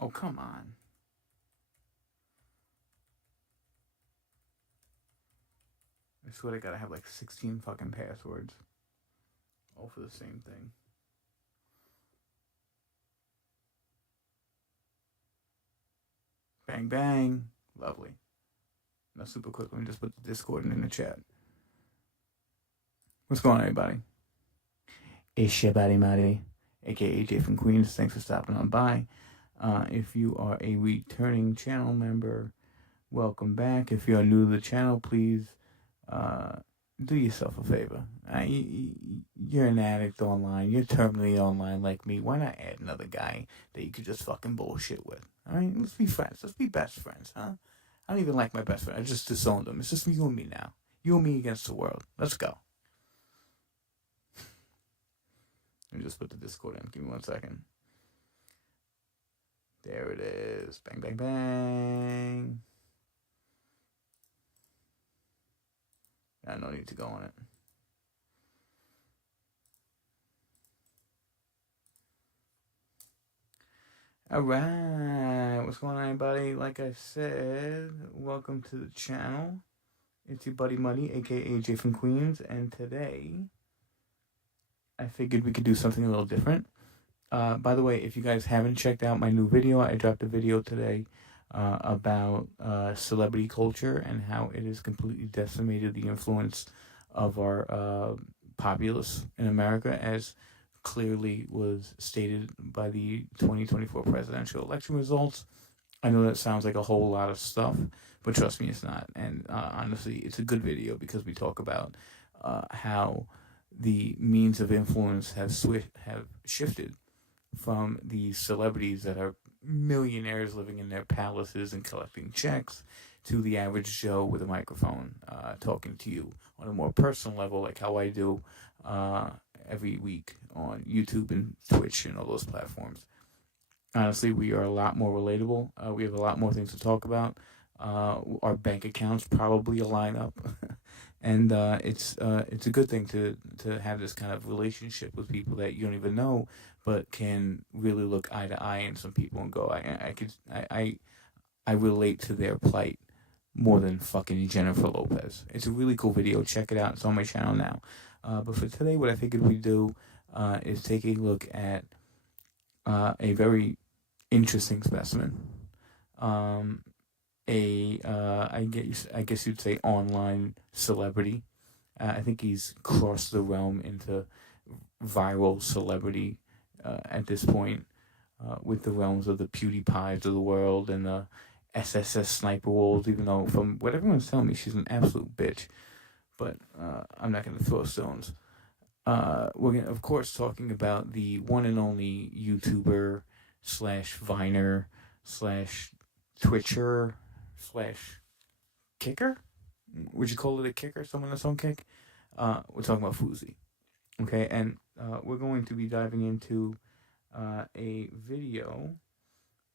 Oh, come on. I swear I gotta have like 16 fucking passwords. All for the same thing. Bang, bang. Lovely. Now, super quick, let me just put the Discord in the chat. What's going on, everybody? It's your buddy Mutty, aka AJ from Queens. Thanks for stopping on by. If you are a returning channel member, welcome back. If you're new to the channel, please do yourself a favor. You're an addict online. You're terminally online like me. Why not add another guy that you could just fucking bullshit with? All right, let's be friends. Let's be best friends, huh? I don't even like my best friend. I just disowned him. It's just you and me now. You and me against the world. Let's go. Let me just put the Discord in. Give me 1 second. There it is. Bang, bang, bang. No need to go on it. Alright, what's going on, everybody? Like I said, welcome to the channel. It's your buddy Mutty, aka AJ from Queens, and today I figured we could do something a little different. By the way, if you guys haven't checked out my new video, I dropped a video today about celebrity culture and how it has completely decimated the influence of our populace in America, as clearly was stated by the 2024 presidential election results. I know that sounds like a whole lot of stuff, but trust me, it's not. And honestly, it's a good video because we talk about how the means of influence have shifted from the celebrities that are millionaires living in their palaces and collecting checks to the average Joe with a microphone talking to you on a more personal level, like how I do every week on YouTube and Twitch and all those platforms. Honestly, we are a lot more relatable. We have a lot more things to talk about. Our bank accounts probably align up. And it's a good thing to have this kind of relationship with people that you don't even know, but can really look eye to eye in some people and go, I relate to their plight more than fucking Jennifer Lopez. It's a really cool video. Check it out. It's on my channel now. But for today, what I figured we'd do is take a look at a very interesting specimen. I guess you'd say online celebrity. I think he's crossed the realm into viral celebrity at this point, with the realms of the PewDiePies of the world and the SSS Sniper Wolves, even though from what everyone's telling me, she's an absolute bitch. But I'm not going to throw stones. We're going to, of course, talking about the one and only YouTuber / Viner / Twitcher / kicker? Would you call it a kicker? Someone that's on kick? We're talking about Fousey. Okay, and we're going to be diving into a video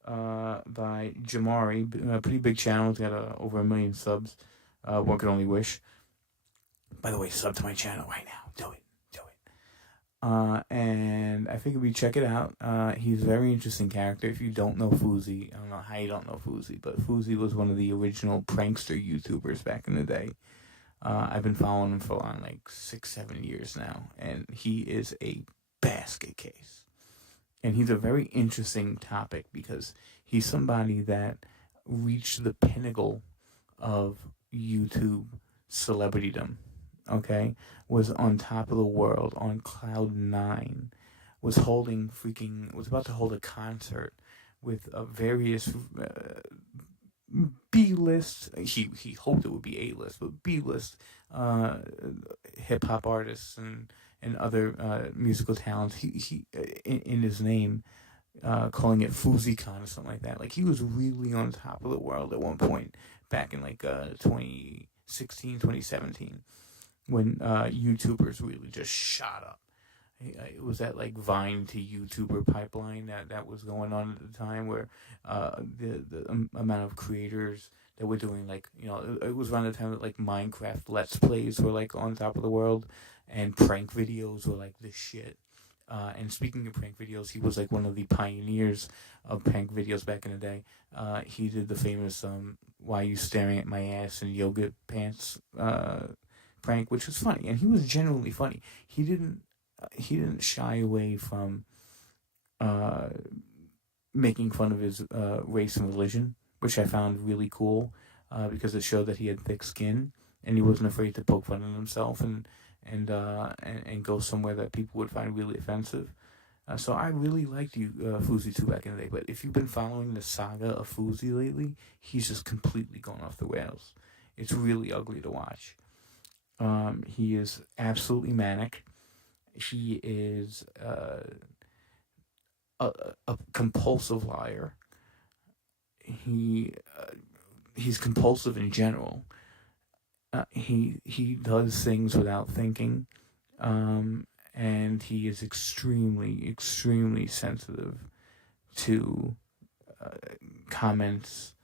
by Jamari, a pretty big channel. It's got over 1 million subs. One could only wish. By the way, sub to my channel right now. Do it. And I figured we'd check it out. He's a very interesting character. If you don't know Fousey, I don't know how you don't know Fousey, but Fousey was one of the original prankster YouTubers back in the day. I've been following him for like 6-7 years now, and he is a basket case. And he's a very interesting topic because he's somebody that reached the pinnacle of YouTube celebritydom. Okay, was on top of the world, on cloud 9, was about to hold a concert with various B-list, he hoped it would be A-list, but B-list hip-hop artists and other musical talents, he in his name, calling it FOUSEYCON or something like that. Like, he was really on top of the world at one point, back in like 2016, 2017. When YouTubers really just shot up. It was that like Vine to YouTuber pipeline that was going on at the time, where the amount of creators that were doing, like, it was around the time that like Minecraft Let's Plays were like on top of the world, and prank videos were like the shit. And speaking of prank videos, he was like one of the pioneers of prank videos back in the day. He did the famous "Why you staring at my ass in yoga pants" prank, which was funny, and he was genuinely funny. He didn't shy away from making fun of his race and religion, which I found really cool because it showed that he had thick skin and he wasn't afraid to poke fun at himself and go somewhere that people would find really offensive. So I really liked you, FOUSEYTUBE, back in the day. But if you've been following the saga of Fousey lately, he's just completely gone off the rails. It's really ugly to watch. He is absolutely manic. He is a compulsive liar. He's compulsive in general. He does things without thinking, and he is extremely sensitive to comments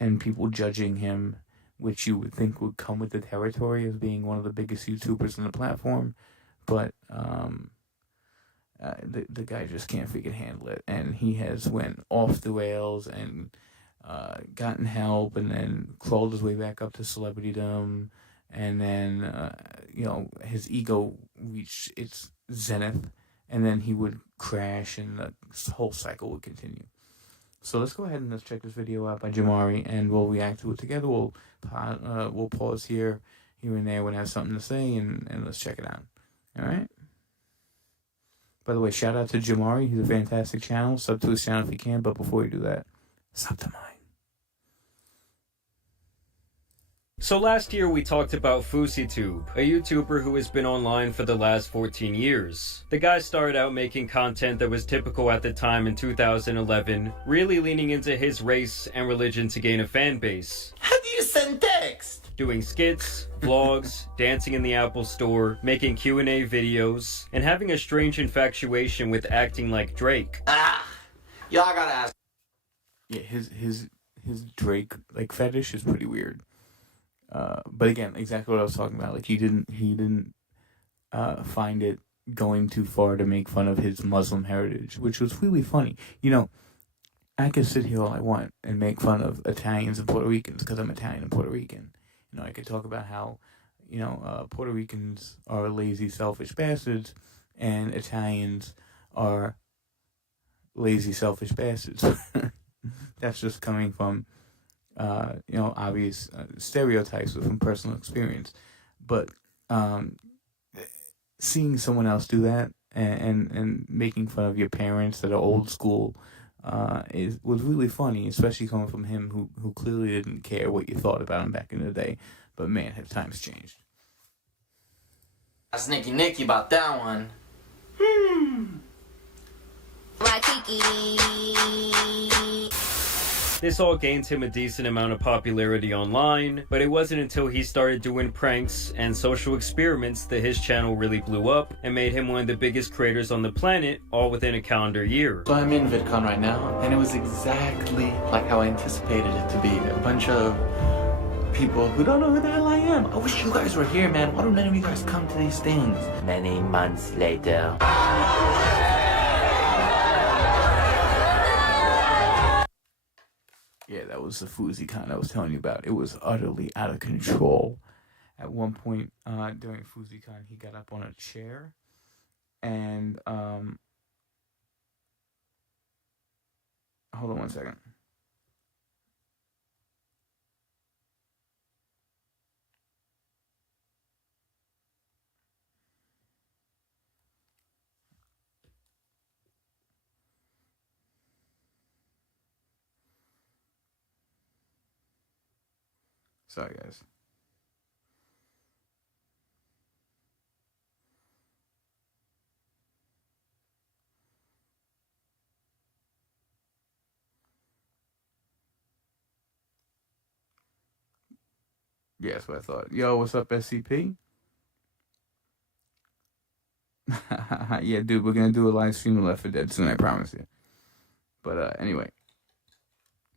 and people judging him, which you would think would come with the territory as being one of the biggest YouTubers on the platform, but the guy just can't freaking handle it, and he has went off the rails and gotten help, and then crawled his way back up to celebritydom, and then his ego reached its zenith, and then he would crash, and the whole cycle would continue. So let's go ahead and let's check this video out by Jamari, and we'll react to it together. We'll pause here and there when I have something to say, and let's check it out. All right. By the way, shout out to Jamari. He's a fantastic channel. Sub to his channel if you can. But before you do that, sub to mine. So last year we talked about FOUSEYTUBE, a YouTuber who has been online for the last 14 years. The guy started out making content that was typical at the time in 2011, really leaning into his race and religion to gain a fan base. How do you send text? Doing skits, vlogs, dancing in the Apple Store, making Q&A videos, and having a strange infatuation with acting like Drake. Y'all gotta ask. Yeah, his Drake like fetish is pretty weird. But again, exactly what I was talking about. Like he didn't find it going too far to make fun of his Muslim heritage, which was really funny. You know, I could sit here all I want and make fun of Italians and Puerto Ricans because I'm Italian and Puerto Rican. You know, I could talk about how, Puerto Ricans are lazy, selfish bastards, and Italians are lazy, selfish bastards. That's just coming from, obvious stereotypes from personal experience. But seeing someone else do that and making fun of your parents that are old school was really funny, especially coming from him who clearly didn't care what you thought about him back in the day. But man, have times changed. That's Nicky about that one. This all gained him a decent amount of popularity online, but it wasn't until he started doing pranks and social experiments that his channel really blew up and made him one of the biggest creators on the planet, all within a calendar year. So I'm in VidCon right now, and it was exactly like how I anticipated it to be. A bunch of people who don't know who the hell I am. I wish you guys were here, man. Why don't none of you guys come to these things? Many months later. Yeah, that was the FOUSEYCon I was telling you about. It was utterly out of control. At one point during FOUSEYCon, he got up on a chair and hold on one second. Sorry, guys. Yeah, that's what I thought. Yo, what's up, SCP? Yeah, dude, we're gonna do a live stream of Left 4 Dead soon, I promise you. But anyway,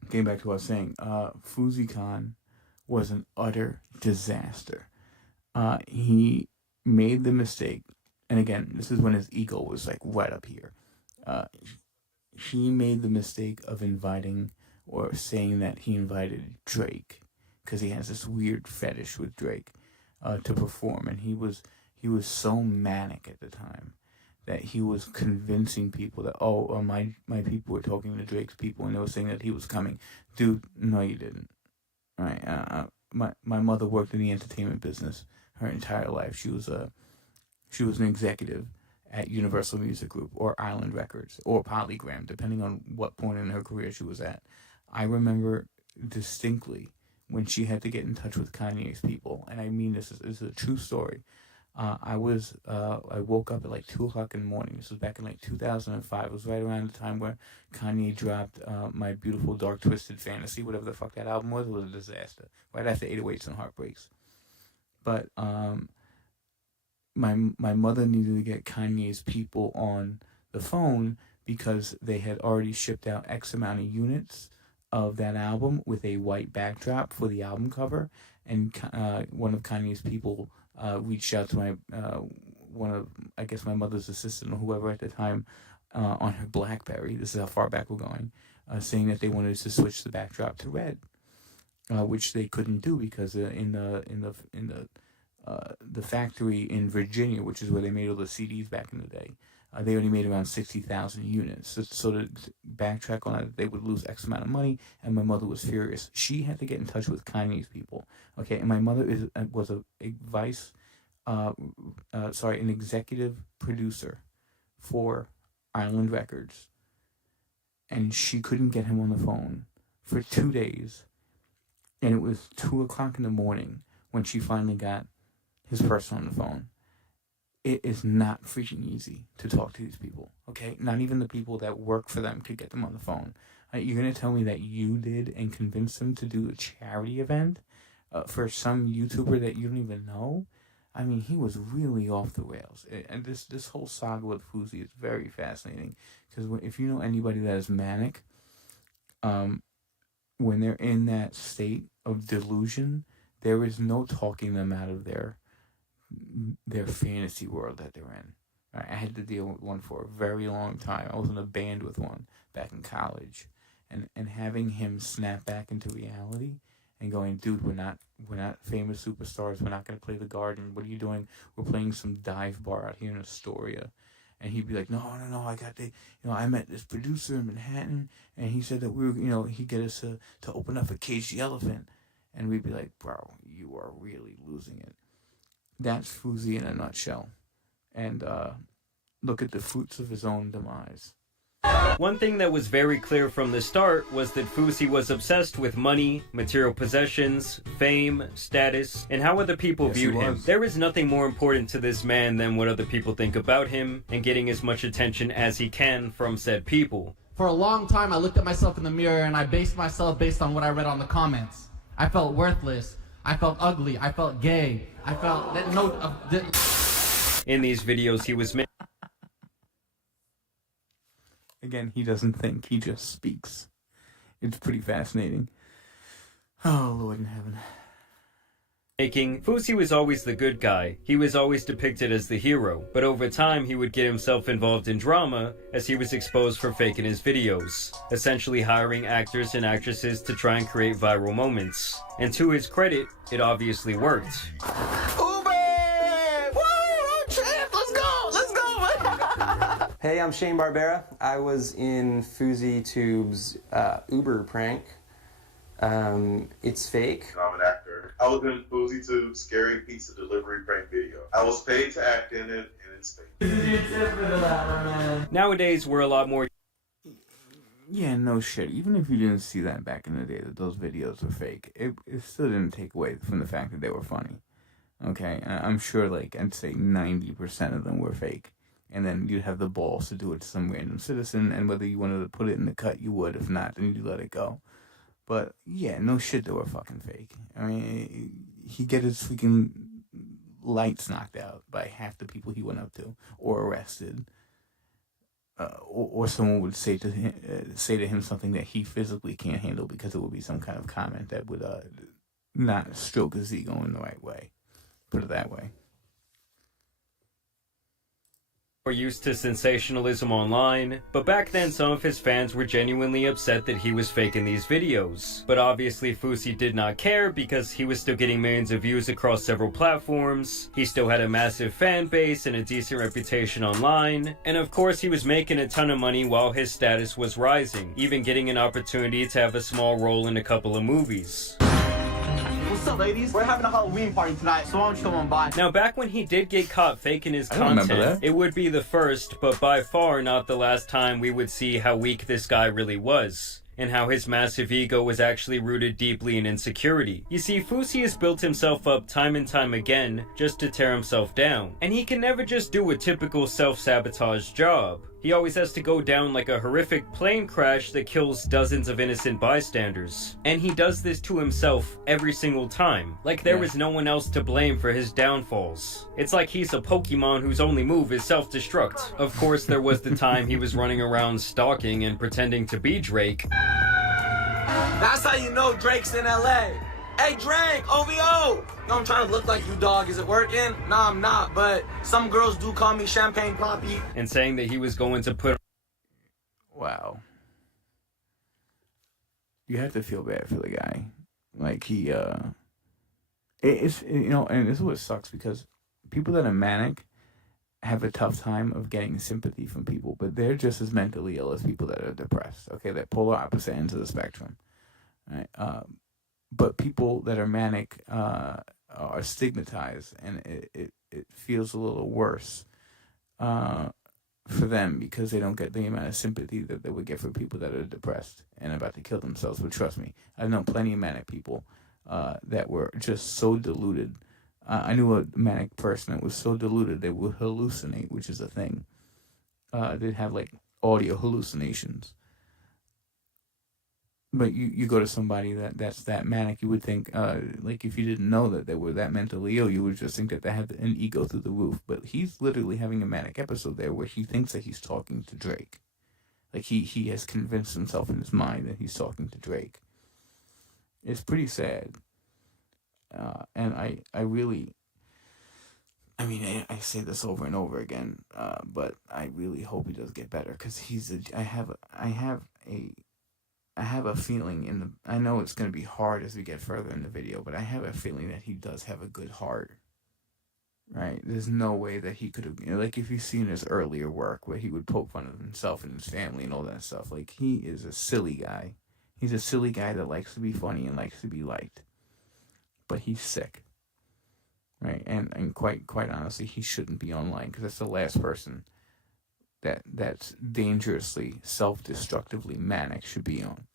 getting back to what I was saying, FOUSEYCon was an utter disaster. He made the mistake and again, this is when his ego was like right up here. He made the mistake of inviting or saying that he invited Drake because he has this weird fetish with Drake to perform, and he was so manic at the time that he was convincing people that my people were talking to Drake's people and they were saying that he was coming. Dude, no, you didn't. All right, my mother worked in the entertainment business her entire life. She was an executive at Universal Music Group or Island Records or Polygram, depending on what point in her career she was at. I remember distinctly when she had to get in touch with Kanye's people, and I mean this is a true story. I woke up at like 2 o'clock in the morning. This was back in like 2005. It was right around the time where Kanye dropped My Beautiful Dark Twisted Fantasy, whatever the fuck that album was. It was a disaster. Right after 808s and Heartbreaks. But my mother needed to get Kanye's people on the phone because they had already shipped out X amount of units of that album with a white backdrop for the album cover, and one of Kanye's people reached out to my mother's assistant or whoever at the time on her BlackBerry. This is how far back we're going, saying that they wanted to switch the backdrop to red, which they couldn't do because in the factory in Virginia, which is where they made all the CDs back in the day, they only made around 60,000 units. So to backtrack on that, they would lose X amount of money, and my mother was furious. She had to get in touch with Kanye's people. Okay, and my mother was an executive producer for Island Records, and she couldn't get him on the phone for 2 days, and it was 2 o'clock in the morning when she finally got his person on the phone. It is not freaking easy to talk to these people, okay? Not even the people that work for them could get them on the phone. You're going to tell me that you did and convinced them to do a charity event for some YouTuber that you don't even know? I mean, he was really off the rails. And this whole saga with Fousey is very fascinating. Because if you know anybody that is manic, when they're in that state of delusion, there is no talking them out of their fantasy world that they're in. I had to deal with one for a very long time. I was in a band with one back in college, and having him snap back into reality and going, dude, we're not famous superstars. We're not gonna play the Garden. What are you doing? We're playing some dive bar out here in Astoria. And he'd be like, no, I met this producer in Manhattan, and he said that he'd get us to open up a Cage the Elephant. And we'd be like, bro, you are really losing it. That's Fousey in a nutshell. And look at the fruits of his own demise. One thing that was very clear from the start was that Fousey was obsessed with money, material possessions, fame, status, and how other people viewed him. There is nothing more important to this man than what other people think about him and getting as much attention as he can from said people. For a long time, I looked at myself in the mirror and I based myself based on what I read on the comments. I felt worthless. I felt ugly. I felt gay. I felt that In these videos, he was Again, he doesn't think, he just speaks. It's pretty fascinating. Oh, Lord in heaven. Fousey was always the good guy. He was always depicted as the hero. But over time, he would get himself involved in drama as he was exposed for faking his videos, essentially hiring actors and actresses to try and create viral moments. And to his credit, it obviously worked. Hey, I'm Shane Barbera. I was in FOUSEYTube's Uber prank. It's fake. I'm an actor. I was in FOUSEYTube's Scary Pizza Delivery prank video. I was paid to act in it, and it's fake. Nowadays, we're a lot more... Yeah, no shit. Even if you didn't see that back in the day, that those videos were fake, it still didn't take away from the fact that they were funny. Okay? I'm sure, I'd say 90% of them were fake. And then you'd have the balls to do it to some random citizen, and whether you wanted to put it in the cut, you would. If not, then you'd let it go. But, yeah, no shit, they were fucking fake. I mean, he'd get his freaking lights knocked out by half the people he went up to, or arrested. Or someone would say to him something that he physically can't handle because it would be some kind of comment that would not stroke his ego in the right way. Put it that way. We're used to sensationalism online, but back then some of his fans were genuinely upset that he was faking these videos. But obviously Fousey did not care because he was still getting millions of views across several platforms, he still had a massive fan base and a decent reputation online, and of course he was making a ton of money while his status was rising, even getting an opportunity to have a small role in a couple of movies. What's up, ladies? We're having a Halloween party tonight, so why don't you come on by? Now, back when he did get caught faking his remember content, that. it would be the first, but by far not the last time we would see how weak this guy really was, and how his massive ego was actually rooted deeply in insecurity. You see, Fousey has built himself up time and time again just to tear himself down, and he can never just do a typical self-sabotage job. He always has to go down like a horrific plane crash that kills dozens of innocent bystanders. And he does this to himself every single time, like there was no one else to blame for his downfalls. It's like he's a Pokemon whose only move is self-destruct. Of course, there was the time he was running around stalking and pretending to be Drake. That's how you know Drake's in LA. Hey, Drake, OVO! No, I'm trying to look like you, dog. Is it working? Nah, I'm not, but some girls do call me Champagne Poppy. And saying that he was going to put Wow. You have to feel bad for the guy. Like it's you know, and this is what sucks because people that are manic have a tough time of getting sympathy from people, but they're just as mentally ill as people that are depressed. Okay, that polar opposite ends of the spectrum. Right? But people that are manic are stigmatized, and it feels a little worse for them because they don't get the amount of sympathy that they would get for people that are depressed and about to kill themselves. But trust me, I've known plenty of manic people that were just so deluded. I knew a manic person that was so deluded they would hallucinate, which is a thing. They'd have like audio hallucinations. But you go to somebody that's that manic, you would think, like if you didn't know that they were that mentally ill, you would just think that they had an ego through the roof. But he's literally having a manic episode there where he thinks that he's talking to Drake. Like he has convinced himself in his mind that he's talking to Drake. It's pretty sad. And I really, I mean, I say this over and over again, but I really hope he does get better because I have a feeling I know it's going to be hard as we get further in the video, but I have a feeling that he does have a good heart, right? There's no way that he could have, like if you've seen his earlier work where he would poke fun of himself and his family and all that stuff, like he is a silly guy. He's a silly guy that likes to be funny and likes to be liked, but he's sick, right? And quite honestly, he shouldn't be online because that's the last person that's dangerously, self-destructively manic should be on.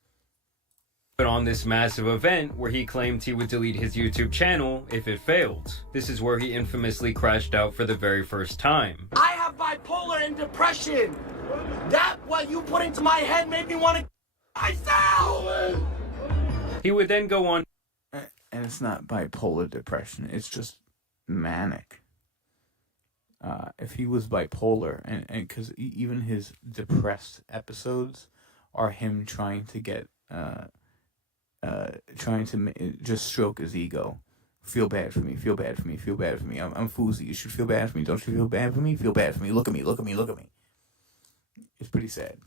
But on this massive event where he claimed he would delete his YouTube channel if it failed. This is where he infamously crashed out for the very first time. I have bipolar and depression. That what you put into my head made me want to myself. He would then go on. And it's not bipolar depression, it's just manic. If he was bipolar, and because even his depressed episodes are him trying to get, just stroke his ego. Feel bad for me, feel bad for me, feel bad for me. I'm Fousey, you should feel bad for me. Don't you feel bad for me? Feel bad for me. Look at me, look at me, look at me. It's pretty sad.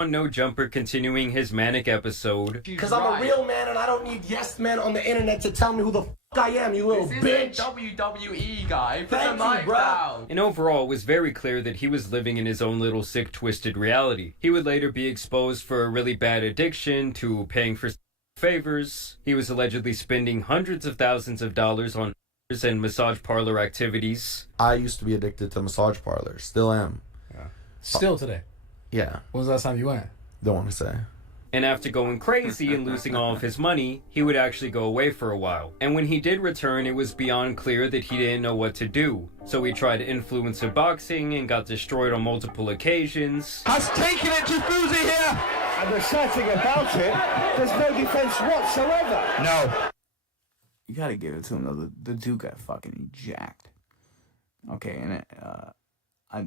No Jumper continuing his manic episode. Because I'm a real man and I don't need yes men on the internet to tell me who the I am, you little bitch. WWE guy. Put Thank the you, mic bro. down. And overall, it was very clear that he was living in his own little sick, twisted reality. He would later be exposed for a really bad addiction to paying for favors. He was allegedly spending hundreds of thousands of dollars on and massage parlor activities. I used to be addicted to massage parlors. Still am. Still today. Yeah. When was the last time you went? Don't want to say. And after going crazy and losing all of his money, he would actually go away for a while. And when he did return, it was beyond clear that he didn't know what to do. So he tried influencer boxing and got destroyed on multiple occasions. Has taken it to Fousey here! And the sad thing about it, there's no defense whatsoever. No. You gotta give it to him though. The dude got fucking jacked. Okay, and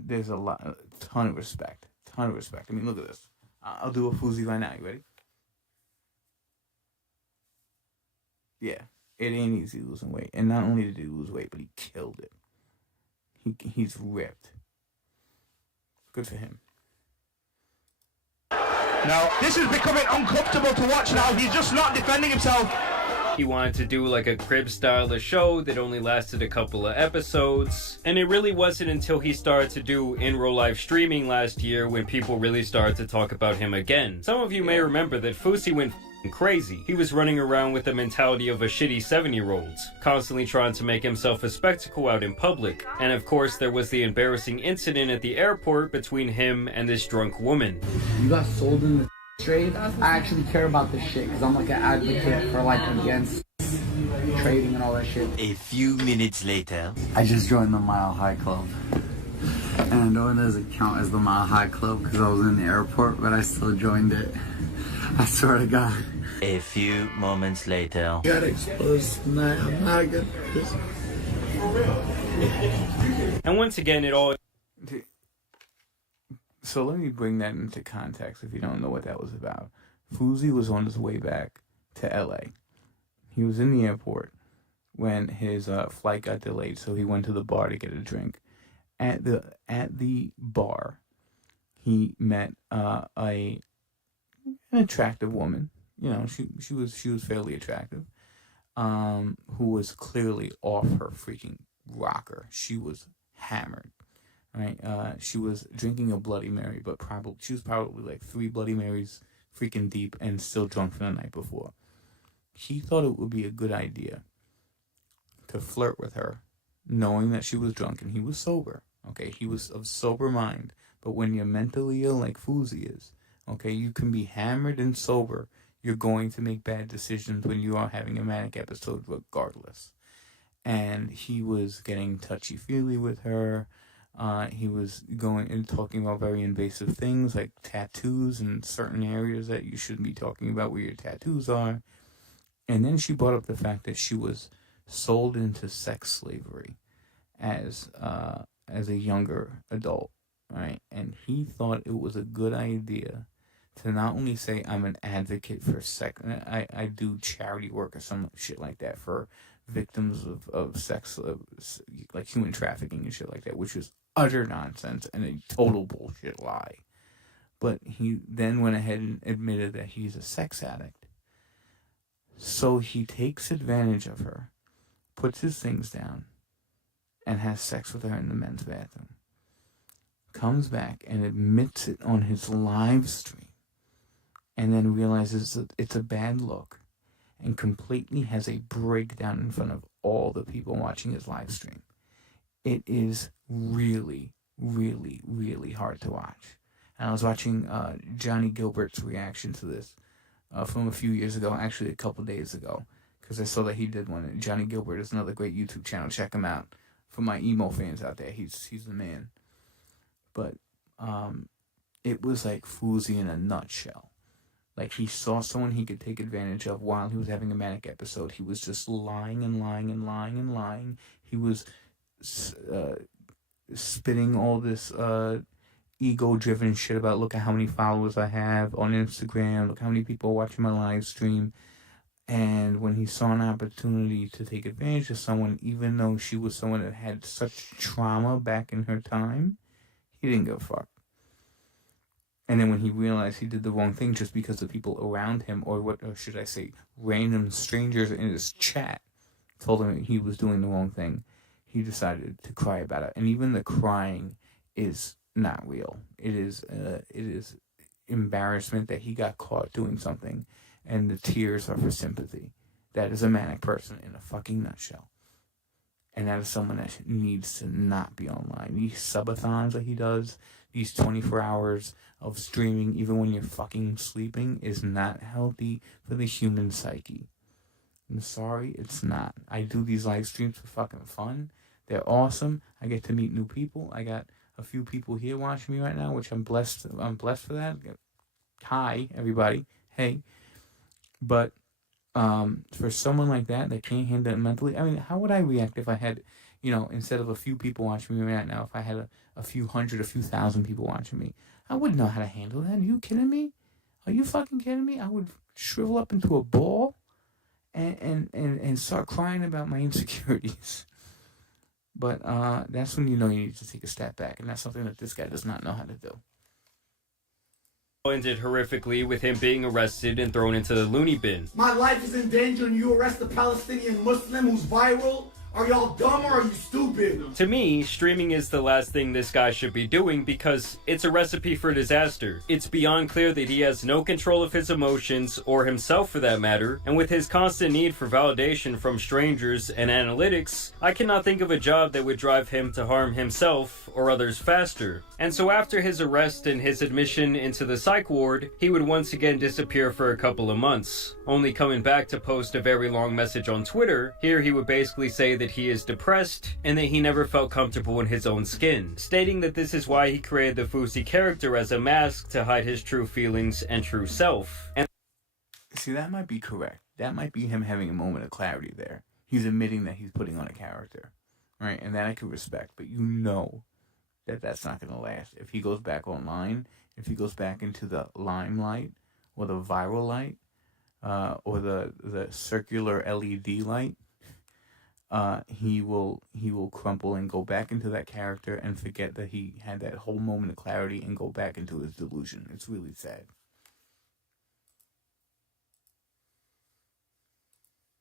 there's a ton of respect. I mean, look at this. I'll do a Fousey right now. You ready? Yeah, it ain't easy losing weight. And not only did he lose weight, but he killed it. he's ripped. Good for him. Now, this is becoming uncomfortable to watch now. He's just not defending himself. He wanted to do like a crib style of show that only lasted a couple of episodes. And it really wasn't until he started to do in-real live streaming last year when people really started to talk about him again. Some of you may remember that Fousey went crazy. He was running around with the mentality of a shitty 7-year-old, constantly trying to make himself a spectacle out in public. And of course, there was the embarrassing incident at the airport between him and this drunk woman. You got sold in the trade. I actually care about this shit because I'm like an advocate for like against trading and all that shit. A few minutes later, I just joined the Mile High Club. And I know it doesn't count as the Mile High Club because I was in the airport, but I still joined it. I swear to God. a few moments later. Got exposed tonight. I'm not good for this. And once again, it all... So let me bring that into context if you don't know what that was about. Fousey was on his way back to LA. He was in the airport when his flight got delayed, so he went to the bar to get a drink. At the bar, he met an attractive woman. You know, she was fairly attractive. Who was clearly off her freaking rocker. She was hammered. Right, she was drinking a Bloody Mary, but she was probably like 3 Bloody Marys freaking deep and still drunk from the night before. He thought it would be a good idea to flirt with her, knowing that she was drunk and he was sober. Okay, he was of sober mind. But when you're mentally ill like Fousey is, okay, you can be hammered and sober. You're going to make bad decisions when you are having a manic episode regardless. And he was getting touchy-feely with her. He was going and talking about very invasive things like tattoos in certain areas that you shouldn't be talking about where your tattoos are. And then she brought up the fact that she was sold into sex slavery as a younger adult, right? And he thought it was a good idea to not only say I'm an advocate for sex, I do charity work or some shit like that for victims of sex, like human trafficking and shit like that, which is utter nonsense and a total bullshit lie. But he then went ahead and admitted that he's a sex addict. So he takes advantage of her, puts his things down, and has sex with her in the men's bathroom. Comes back and admits it on his live stream, and then realizes that it's a bad look, and completely has a breakdown in front of all the people watching his live stream. It is really, really, really hard to watch. And I was watching Johnny Gilbert's reaction to this from a few years ago, actually a couple days ago, because I saw that he did one. Johnny Gilbert is another great YouTube channel. Check him out. For my emo fans out there, he's the man. But it was like Fousey in a nutshell. Like, he saw someone he could take advantage of while he was having a manic episode. He was just lying and lying and lying and lying. He was spitting all this ego-driven shit about, look at how many followers I have on Instagram, look how many people are watching my live stream. And when he saw an opportunity to take advantage of someone, even though she was someone that had such trauma back in her time, he didn't give a fuck. And then when he realized he did the wrong thing just because the people around him, or should I say, random strangers in his chat, told him he was doing the wrong thing, he decided to cry about it. And even the crying is not real. It is embarrassment that he got caught doing something, and the tears are for sympathy. That is a manic person in a fucking nutshell. And that is someone that needs to not be online. These subathons that he does, these 24 hours of streaming, even when you're fucking sleeping, is not healthy for the human psyche. I'm sorry, it's not. I do these live streams for fucking fun. They're awesome. I get to meet new people. I got a few people here watching me right now, which I'm blessed for that. Hi, everybody. Hey. But for someone like that can't handle it mentally, I mean, how would I react if I had, instead of a few people watching me right now, if I had a few hundred, a few thousand people watching me? I wouldn't know how to handle that. Are you kidding me? Are you fucking kidding me? I would shrivel up into a ball and start crying about my insecurities. But that's when you know you need to take a step back, and that's something that this guy does not know how to do. Ended horrifically with him being arrested and thrown into the loony bin. My life is in danger and you arrest a Palestinian Muslim who's viral? Are y'all dumb or are you stupid? To me, streaming is the last thing this guy should be doing because it's a recipe for disaster. It's beyond clear that he has no control of his emotions, or himself for that matter, and with his constant need for validation from strangers and analytics, I cannot think of a job that would drive him to harm himself or others faster. And so after his arrest and his admission into the psych ward, he would once again disappear for a couple of months, only coming back to post a very long message on Twitter. Here he would basically say that he is depressed and that he never felt comfortable in his own skin, stating that this is why he created the Fousey character as a mask to hide his true feelings and true self. And see, that might be correct. That might be him having a moment of clarity there. He's admitting that he's putting on a character, right? And that I could respect, but you know that that's not going to last. If he goes back online, if he goes back into the limelight or the viral light, or the circular LED light, he will crumple and go back into that character and forget that he had that whole moment of clarity and go back into his delusion. It's really sad.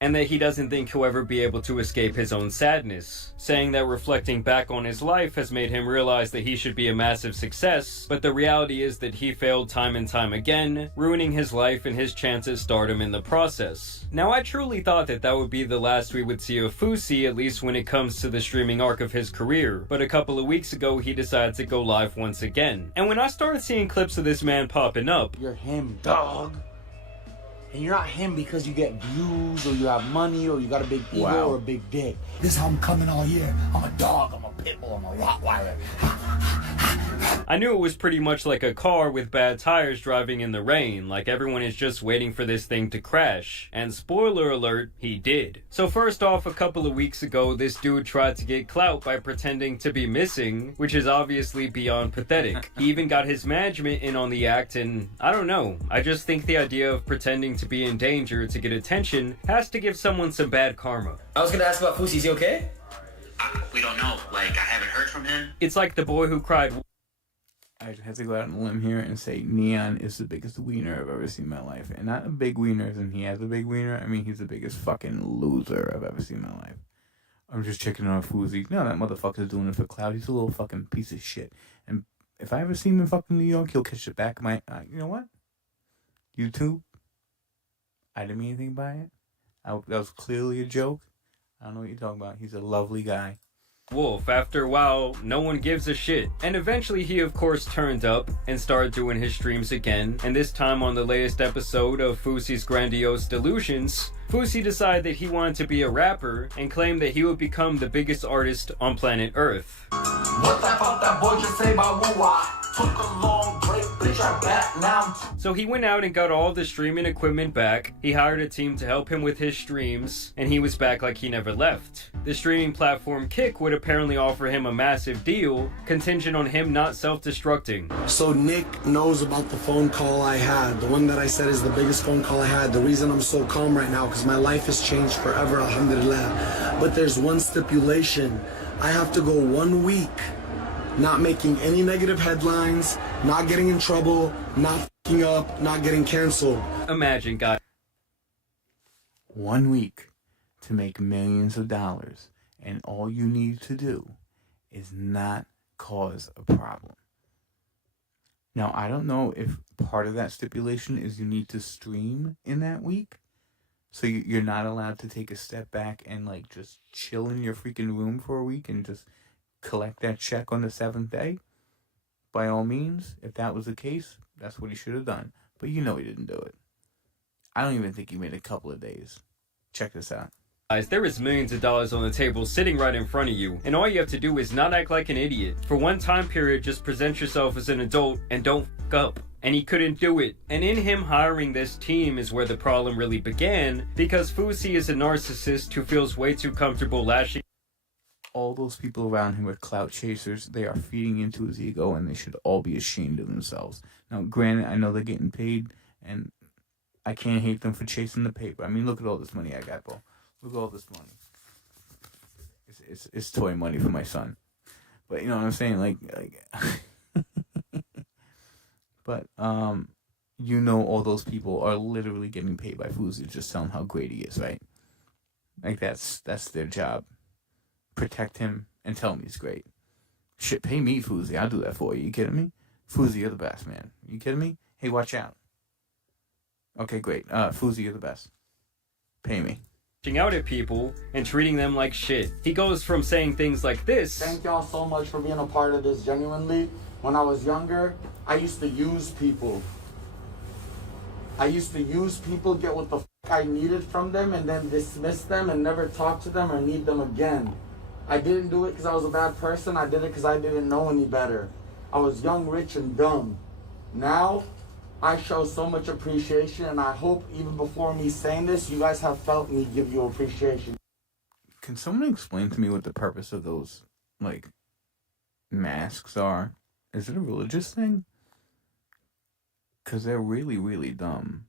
and that he doesn't think he'll ever be able to escape his own sadness, saying that reflecting back on his life has made him realize that he should be a massive success, but the reality is that he failed time and time again, ruining his life and his chance at stardom in the process. Now, I truly thought that that would be the last we would see of Fousey, at least when it comes to the streaming arc of his career, but a couple of weeks ago he decided to go live once again. And when I started seeing clips of this man popping up, "You're him, dog. And you're not him because you get views or you have money or you got a big ego or a big dick. This is how I'm coming all year. I'm a dog, I'm a pit bull, I'm a Rottweiler." I knew it was pretty much like a car with bad tires driving in the rain, like everyone is just waiting for this thing to crash. And spoiler alert, he did. So first off, a couple of weeks ago, this dude tried to get clout by pretending to be missing, which is obviously beyond pathetic. He even got his management in on the act, and I don't know, I just think the idea of pretending to be in danger to get attention has to give someone some bad karma. I was gonna ask about Fousey, is he okay? We don't know. Like, I haven't heard from him. It's like the boy who cried. I have to go out on a limb here and say Neon is the biggest wiener I've ever seen in my life. And not a big wiener as in he has a big wiener. I mean, he's the biggest fucking loser I've ever seen in my life. I'm just checking on Fousey. No, that motherfucker's doing it for clout. He's a little fucking piece of shit. And if I ever see him in fucking New York, he'll catch the back of my... you know what? YouTube? I didn't mean anything by it. That was clearly a joke. I don't know what you're talking about. He's a lovely guy. Wolf. After a while, no one gives a shit. And eventually he of course turned up and started doing his streams again, and this time on the latest episode of Fousey's Grandiose Delusions, Fousey decided that he wanted to be a rapper and claimed that he would become the biggest artist on planet Earth. What the fuck that boy just say about woo-wah? Took a long break, bitch, I'm back now. So he went out and got all the streaming equipment back, he hired a team to help him with his streams, and he was back like he never left. The streaming platform Kick would apparently offer him a massive deal, contingent on him not self-destructing. So Nick knows about the phone call I had, the one that I said is the biggest phone call I had. The reason I'm so calm right now, because my life has changed forever, alhamdulillah. But there's one stipulation. I have to go 1 week not making any negative headlines, not getting in trouble, not f***ing up, not getting canceled. Imagine, guys. 1 week to make millions of dollars, and all you need to do is not cause a problem. Now, I don't know if part of that stipulation is you need to stream in that week, so you're not allowed to take a step back and like just chill in your freaking room for a week and just collect that check on the 7th day. By all means, if that was the case, that's what he should have done. But you know he didn't do it. I don't even think he made a couple of days. Check this out. Guys, there is millions of dollars on the table sitting right in front of you, and all you have to do is not act like an idiot. For one time period, just present yourself as an adult and don't f*** up. And he couldn't do it. And in him hiring this team is where the problem really began, because Fousey is a narcissist who feels way too comfortable lashing. All those people around him are clout chasers. They are feeding into his ego, and they should all be ashamed of themselves. Now, granted, I know they're getting paid, and I can't hate them for chasing the paper. I mean, look at all this money I got, bro. Look at all this money. it's toy money for my son. But you know what I'm saying? Like but you know, all those people are literally getting paid by Fousey to just tell him how great he is, right? Like that's their job. Protect him and tell him he's great. Shit, pay me, Fousey. I'll do that for you. You kidding me? Fousey, you're the best, man. You kidding me? Hey, watch out. Okay, great. Fousey, you're the best. Pay me. Out at people and treating them like shit. He goes from saying things like this. Thank y'all so much for being a part of this. Genuinely, when I was younger, I used to use people. I used to use people, get what the fuck I needed from them, and then dismiss them and never talk to them or need them again. I didn't do it because I was a bad person. I did it because I didn't know any better. I was young, rich, and dumb. Now, I show so much appreciation, and I hope even before me saying this, you guys have felt me give you appreciation. Can someone explain to me what the purpose of those, like, masks are? Is it a religious thing? Because they're really, really dumb.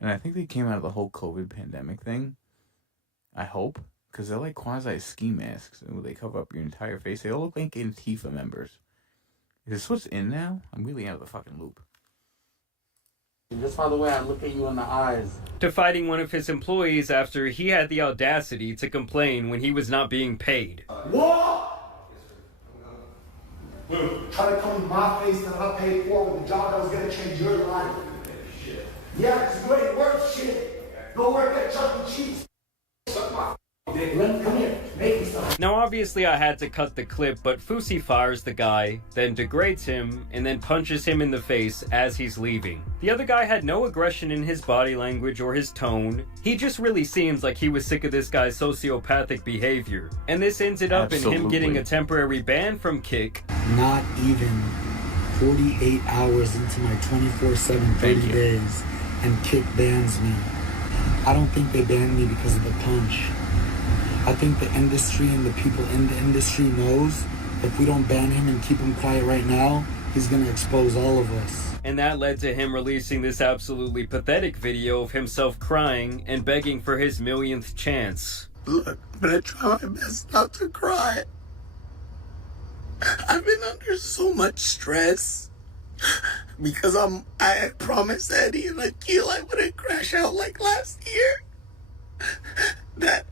And I think they came out of the whole COVID pandemic thing. I hope. Because they're like quasi-ski masks. Where they cover up your entire face. They all look like Antifa members. Is this what's in now? I'm really out of the fucking loop. Just by the way I look at you in the eyes. To fighting one of his employees after he had the audacity to complain when he was not being paid. What? Try to come in my face that I paid for with a job that was going to change your life. Yeah, because you ain't worth shit. Go work at Chuck E. Cheese. Suck my dick. Come here. Make me something. Now obviously I had to cut the clip, but Fousey fires the guy, then degrades him, and then punches him in the face as he's leaving. The other guy had no aggression in his body language or his tone. He just really seems like he was sick of this guy's sociopathic behavior. And this ended up in him getting a temporary ban from Kick. Not even 48 hours into my 24/7 30 days, and Kick bans me. I don't think they banned me because of the punch. I think the industry and the people in the industry knows if we don't ban him and keep him quiet right now, he's gonna expose all of us. And that led to him releasing this absolutely pathetic video of himself crying and begging for his millionth chance. Look, I'm gonna try my best not to cry. I've been under so much stress because I had promised Eddie and Akil I wouldn't crash out like last year. That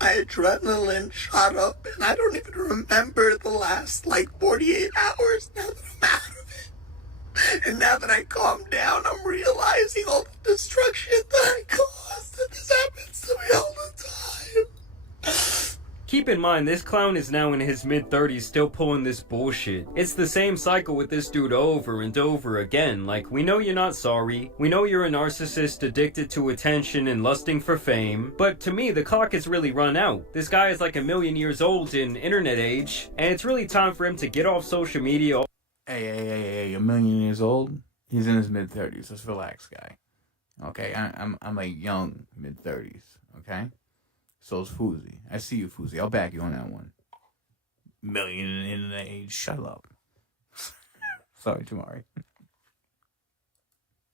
my adrenaline shot up, and I don't even remember the last, 48 hours now that I'm out of it. And now that I calmed down, I'm realizing all the destruction that I caused, and this happens to me all the time. Keep in mind, this clown is now in his mid-30s still pulling this bullshit. It's the same cycle with this dude over and over again. Like, we know you're not sorry, we know you're a narcissist addicted to attention and lusting for fame, but to me, the clock has really run out. This guy is like 1,000,000 years old in internet age, and it's really time for him to get off social media. Hey, 1,000,000 years old? He's in his mid-30s. Let's relax, guy. Okay, I'm like young mid-30s, okay? So is Fousey. I see you, Fousey. I'll back you on that one. 1,000,000 in the age. Shut up. Sorry, Jamari.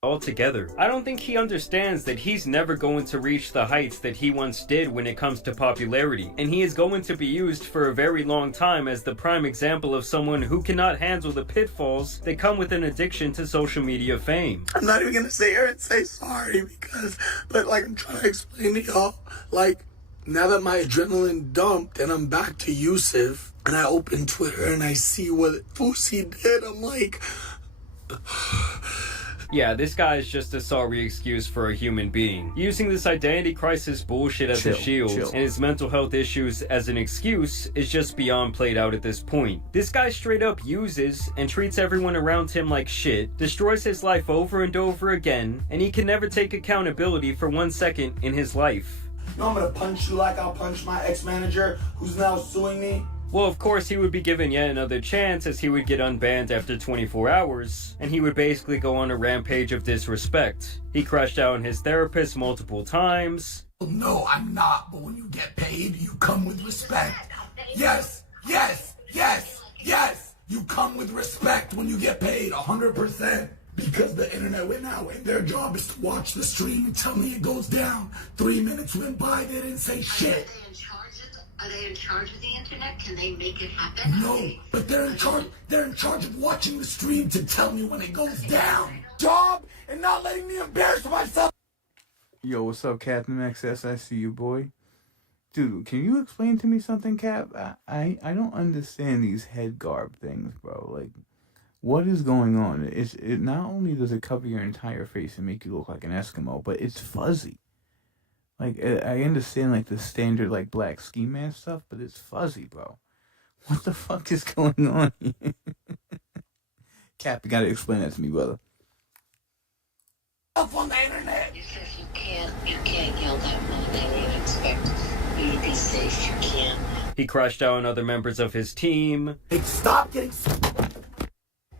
Altogether. I don't think he understands that he's never going to reach the heights that he once did when it comes to popularity, and he is going to be used for a very long time as the prime example of someone who cannot handle the pitfalls that come with an addiction to social media fame. I'm not even gonna sit here and say sorry because, but I'm trying to explain to y'all, now that my adrenaline dumped and I'm back to Yusuf, and I open Twitter and I see what Fousey did, I'm like... Yeah, this guy is just a sorry excuse for a human being. Using this identity crisis bullshit as a shield and his mental health issues as an excuse is just beyond played out at this point. This guy straight up uses and treats everyone around him like shit, destroys his life over and over again, and he can never take accountability for 1 second in his life. No, I'm gonna punch you like I'll punch my ex-manager who's now suing me. Well, of course, he would be given yet another chance as he would get unbanned after 24 hours, and he would basically go on a rampage of disrespect. He crashed out on his therapist multiple times. No, I'm not, but when you get paid, you come with respect. Yes, yes, yes, yes! You come with respect when you get paid, 100%. Because the internet went out and their job is to watch the stream and tell me it goes down. 3 minutes went by, they didn't say shit. Are they in charge of the internet? Can they make it happen? No, but they're in charge. They're in charge of watching the stream to tell me when it goes down. Job and not letting me embarrass myself. Yo, what's up, Captain XS? I see you, boy. Dude, can you explain to me something, Cap? I don't understand these head garb things, bro. Like, what is going on? It not only does it cover your entire face and make you look like an Eskimo, but it's fuzzy. Like, I understand, like, the standard, like, black ski mask stuff, but it's fuzzy, bro. What the fuck is going on here? Cap, you gotta explain that to me, brother. Up on the internet. You said you can't yell that much. They would expect you to be safe. You can't. He crushed out on other members of his team. Hey, stop getting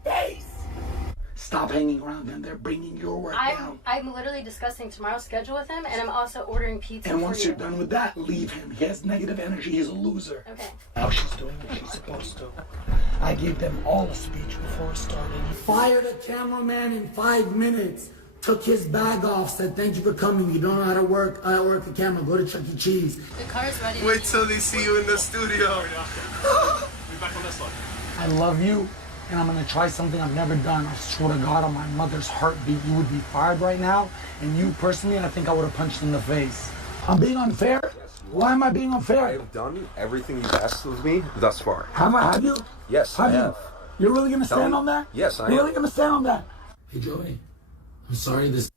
face. Stop hanging around them. They're bringing your work down. I'm literally discussing tomorrow's schedule with him, and I'm also ordering pizza. And once you're done with that, leave him. He has negative energy. He's a loser. Okay. Now she's doing what she's supposed to. I gave them all a speech before it started. Fired a cameraman in 5 minutes. Took his bag off. Said, "Thank you for coming. You don't know how to work a camera. Go to Chuck E. Cheese." The car's ready. Wait till they see you in the studio. I love you, and I'm gonna try something I've never done. I swear to God, on my mother's heartbeat, you would be fired right now, and you personally, I think I would have punched in the face. I'm being unfair? Why am I being unfair? I have done everything you've asked of me thus far. Have you? Yes, I have. You're really gonna stand on that? Yes, I am. You're really gonna stand on that? Hey, Joey, I'm sorry this...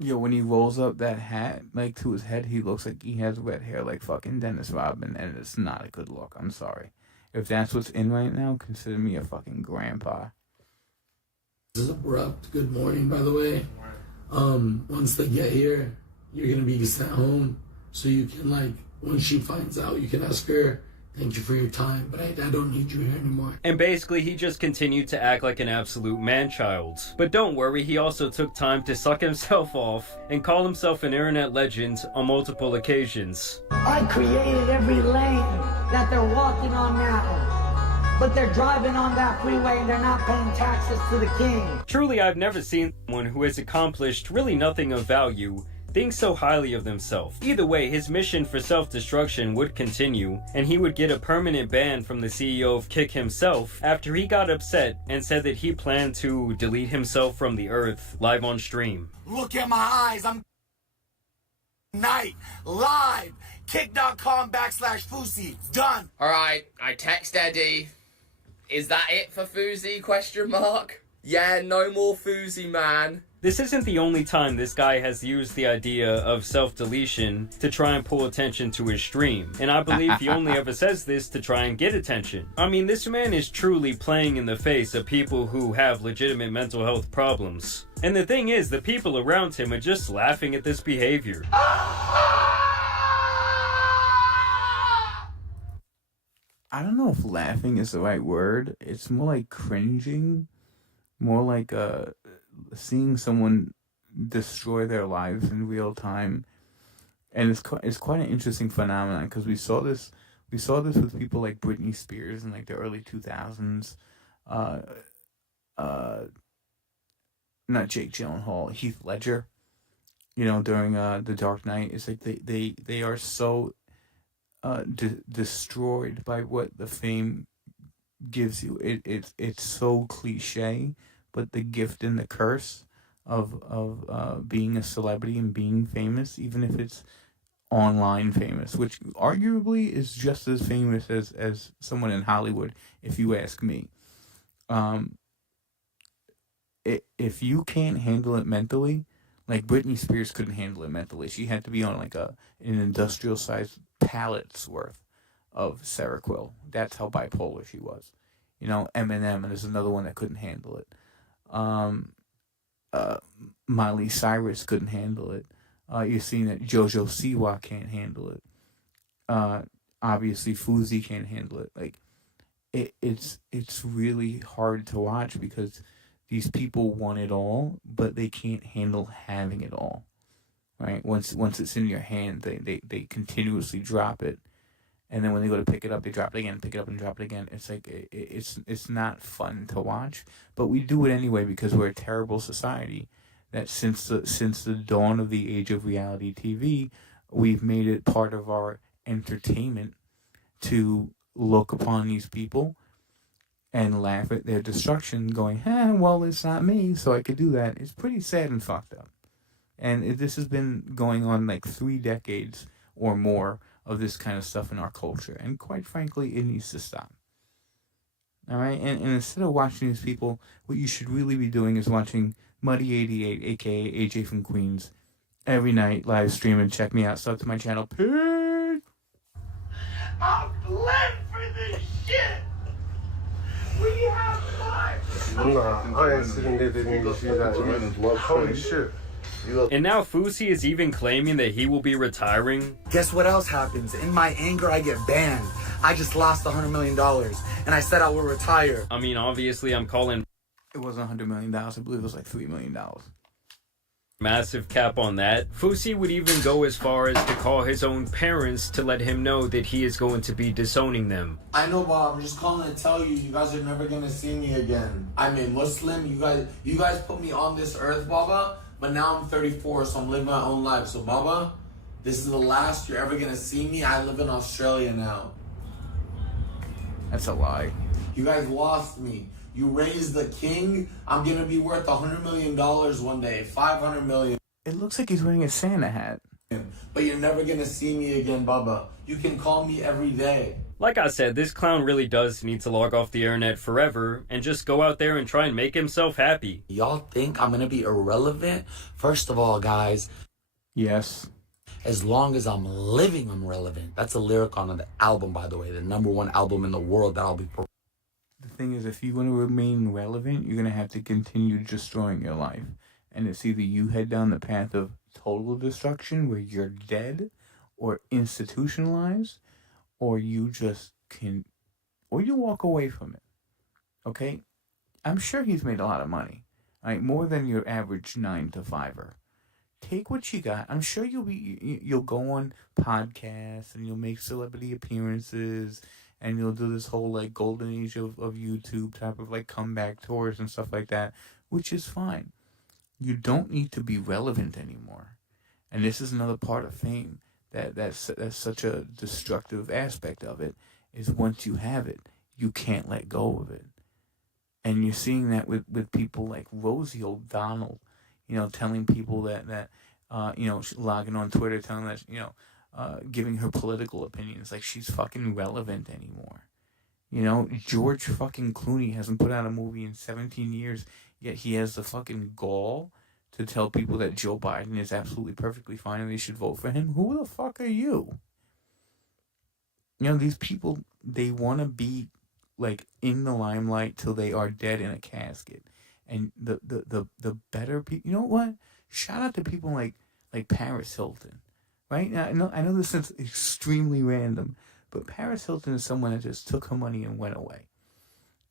Yo, when he rolls up that hat, like, to his head, he looks like he has red hair like fucking Dennis Rodman, and it's not a good look. I'm sorry. If that's what's in right now, consider me a fucking grandpa. This is abrupt. Good morning, by the way. Once they get here, you're gonna be sent home, so you can, like, when she finds out, you can ask her, "Thank you for your time, but I don't need you here anymore." And basically, he just continued to act like an absolute man-child. But don't worry, he also took time to suck himself off and call himself an internet legend on multiple occasions. I created every lane that they're walking on now, but they're driving on that freeway and they're not paying taxes to the king. Truly, I've never seen someone who has accomplished really nothing of value think so highly of themselves. Either way, his mission for self-destruction would continue, and he would get a permanent ban from the CEO of Kick himself after he got upset and said that he planned to delete himself from the earth live on stream. Look at my eyes, I'm night, live, kick.com/Fousey, done. Alright, I text Eddie. Is that it for Fousey? Yeah, no more Fousey, man. This isn't the only time this guy has used the idea of self-deletion to try and pull attention to his stream, and I believe he only ever says this to try and get attention. I mean, this man is truly playing in the face of people who have legitimate mental health problems. And the thing is, the people around him are just laughing at this behavior. I don't know if laughing is the right word. It's more like cringing, more like seeing someone destroy their lives in real time, and it's quite an interesting phenomenon because we saw this with people like Britney Spears in like the early 2000s, not Jake Gyllenhaal, Heath Ledger, you know, during The Dark Knight. It's like they are so destroyed by what the fame gives you. It's so cliche, but the gift and the curse of being a celebrity and being famous, even if it's online famous, which arguably is just as famous as someone in Hollywood, if you ask me. If you can't handle it mentally, like Britney Spears couldn't handle it mentally. She had to be on like an industrial sized pallet's worth of Seroquel. That's how bipolar she was. You know, Eminem, and there's another one that couldn't handle it. Miley Cyrus couldn't handle it. You're seeing that Jojo Siwa can't handle it. Obviously Fousey can't handle it. Like it's really hard to watch because these people want it all, but they can't handle having it all. Right? Once it's in your hand, they continuously drop it. And then when they go to pick it up, they drop it again, pick it up and drop it again. It's like, it's not fun to watch, but we do it anyway because we're a terrible society that since the dawn of the age of reality TV, we've made it part of our entertainment to look upon these people and laugh at their destruction, going, well, it's not me, so I could do that. It's pretty sad and fucked up. And this has been going on like 3 decades or more of this kind of stuff in our culture. And quite frankly, it needs to stop. All right? And instead of watching these people, what you should really be doing is watching Mutty88, a.k.a. AJ from Queens, every night, live streaming. Check me out. Sub to my channel. Peace! I've lived for this shit! We have fun! Nah, I ain't sitting there didn't even see that. Holy shit. And now Fousey is even claiming that he will be retiring. Guess what else happens? In my anger, I get banned. I just lost $100 million, and I said I will retire. I mean, obviously, I'm calling... It wasn't $100 million. I believe it was like $3 million. Massive cap on that. Fousey would even go as far as to call his own parents to let him know that he is going to be disowning them. I know, Bob. I'm just calling to tell you, you guys are never gonna see me again. I'm a Muslim. You guys put me on this earth, Baba. But now I'm 34, so I'm living my own life. So, Baba, this is the last you're ever gonna see me. I live in Australia now. That's a lie. You guys lost me. You raised the king. I'm gonna be worth $100 million one day. $500 million. It looks like he's wearing a Santa hat. But you're never gonna see me again, Baba. You can call me every day. Like I said, this clown really does need to log off the internet forever and just go out there and try and make himself happy. Y'all think I'm gonna be irrelevant? First of all, guys. Yes. As long as I'm living, I'm relevant. That's a lyric on the album, by the way. The #1 album in the world that I'll be... The thing is, if you want to remain relevant, you're going to have to continue destroying your life. And it's either you head down the path of total destruction, where you're dead or institutionalized, or you just can, or you walk away from it. Okay? I'm sure he's made a lot of money. Right? More than your average 9-to-5er. Take what you got. I'm sure you'll go on podcasts and you'll make celebrity appearances and you'll do this whole like golden age of YouTube type of like comeback tours and stuff like that, which is fine. You don't need to be relevant anymore. And this is another part of fame that's such a destructive aspect of it, is once you have it, you can't let go of it. And you're seeing that with people like Rosie O'Donnell, telling people that logging on Twitter, telling that, giving her political opinions, like she's fucking relevant anymore. George fucking Clooney hasn't put out a movie in 17 years, yet he has the fucking gall to tell people that Joe Biden is absolutely perfectly fine and they should vote for him. Who the fuck are you? These people, they want to be like in the limelight till they are dead in a casket. And the better people, you know what? Shout out to people like Paris Hilton, right? Now, I know this is extremely random, but Paris Hilton is someone that just took her money and went away.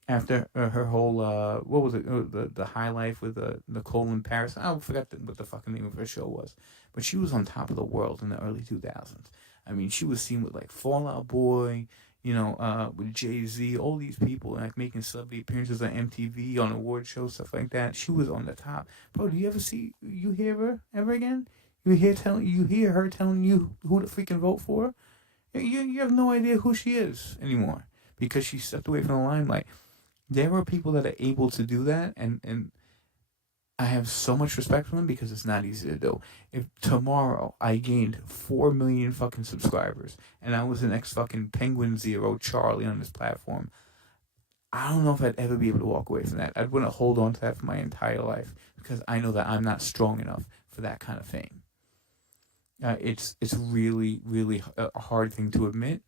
After her whole, what was it, the High Life with Nicole in Paris. I forgot what the fucking name of her show was. But she was on top of the world in the early 2000s. I mean, she was seen with like Fall Out Boy, with Jay-Z, all these people, like making celebrity appearances on MTV, on award shows, stuff like that. She was on the top. Bro, do you hear her ever again? You hear her telling you who to freaking vote for? You have no idea who she is anymore because she stepped away from the limelight. There are people that are able to do that, and I have so much respect for them because it's not easy to do. If tomorrow I gained 4 million fucking subscribers and I was the next fucking Penguin Zero Charlie on this platform, I don't know if I'd ever be able to walk away from that. I'd want to hold on to that for my entire life because I know that I'm not strong enough for that kind of fame. It's really, really a hard thing to admit,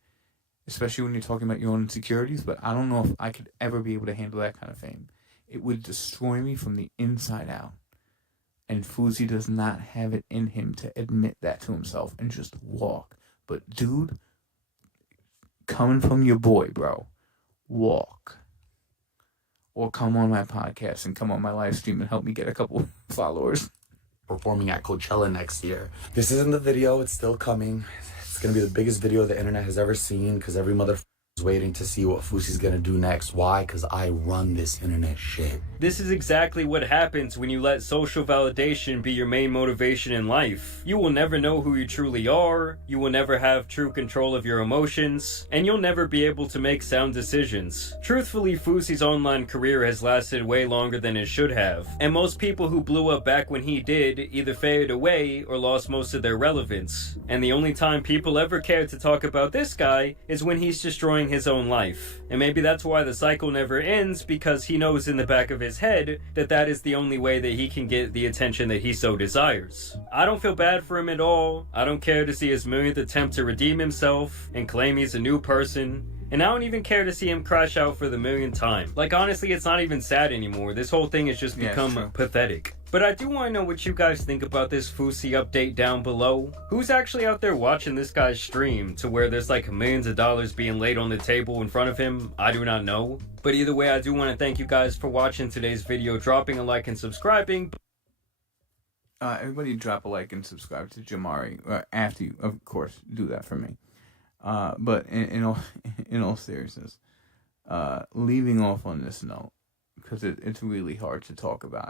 especially when you're talking about your own insecurities, but I don't know if I could ever be able to handle that kind of fame. It would destroy me from the inside out. And Fousey does not have it in him to admit that to himself and just walk. But dude, coming from your boy, bro, walk. Or come on my podcast and come on my live stream and help me get a couple followers. Performing at Coachella next year. This isn't the video, it's still coming. It's gonna be the biggest video the internet has ever seen because every waiting to see what Fousey's gonna do next. Why? Because I run this internet shit. This is exactly what happens when you let social validation be your main motivation in life. You will never know who you truly are, you will never have true control of your emotions, and you'll never be able to make sound decisions. Truthfully, Fousey's online career has lasted way longer than it should have, and most people who blew up back when he did either faded away or lost most of their relevance. And the only time people ever cared to talk about this guy is when he's destroying his own life. And maybe that's why the cycle never ends, because he knows in the back of his head that that is the only way that he can get the attention that he so desires. I don't feel bad for him at all. I don't care to see his millionth attempt to redeem himself and claim he's a new person. And I don't even care to see him crash out for the millionth time. Like, honestly, it's not even sad anymore. This whole thing has just become pathetic. But I do want to know what you guys think about this Fousey update down below. Who's actually out there watching this guy's stream to where there's like millions of dollars being laid on the table in front of him? I do not know. But either way, I do want to thank you guys for watching today's video, dropping a like and subscribing. Everybody drop a like and subscribe to Jamari. After you, of course, do that for me. But in all seriousness, leaving off on this note, because it's really hard to talk about.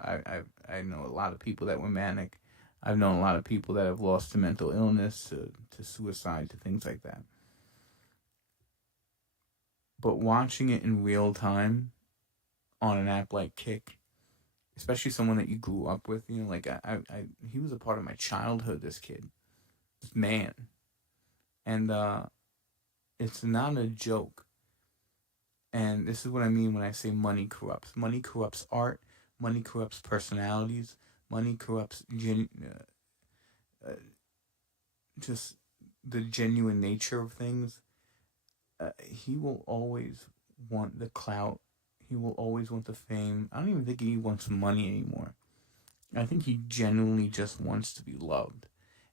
I know a lot of people that were manic. I've known a lot of people that have lost to mental illness, to suicide, to things like that. But watching it in real time on an app like Kick, especially someone that you grew up with, you know, like he was a part of my childhood, this kid, this man. And it's not a joke. And this is what I mean when I say money corrupts. Money corrupts art. Money corrupts personalities. Money corrupts just the genuine nature of things. He will always want the clout. He will always want the fame. I don't even think he wants money anymore. I think he genuinely just wants to be loved.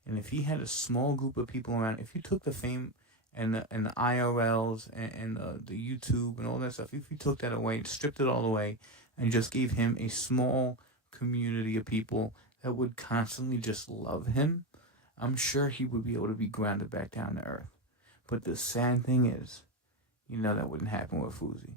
And if he had a small group of people around, if you took the fame and the IRLs and the YouTube and all that stuff, if you took that away, stripped it all away, and just gave him a small community of people that would constantly just love him, I'm sure he would be able to be grounded back down to earth. But the sad thing is, you know that wouldn't happen with Fousey.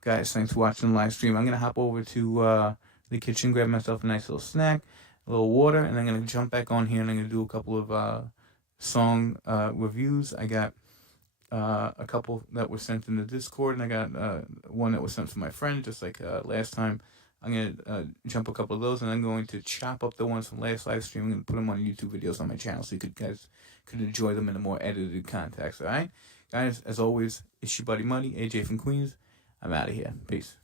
Guys, thanks for watching the live stream. I'm going to hop over to the kitchen, grab myself a nice little snack, a little water, and I'm going to jump back on here and I'm going to do a couple of song reviews. I got a couple that were sent in the Discord, and I got one that was sent from my friend, just like last time. I'm going to jump a couple of those, and I'm going to chop up the ones from last live stream and put them on YouTube videos on my channel so you guys could enjoy them in a more edited context, all right? Guys, as always, it's your buddy Mutty, AJ from Queens. I'm out of here. Peace.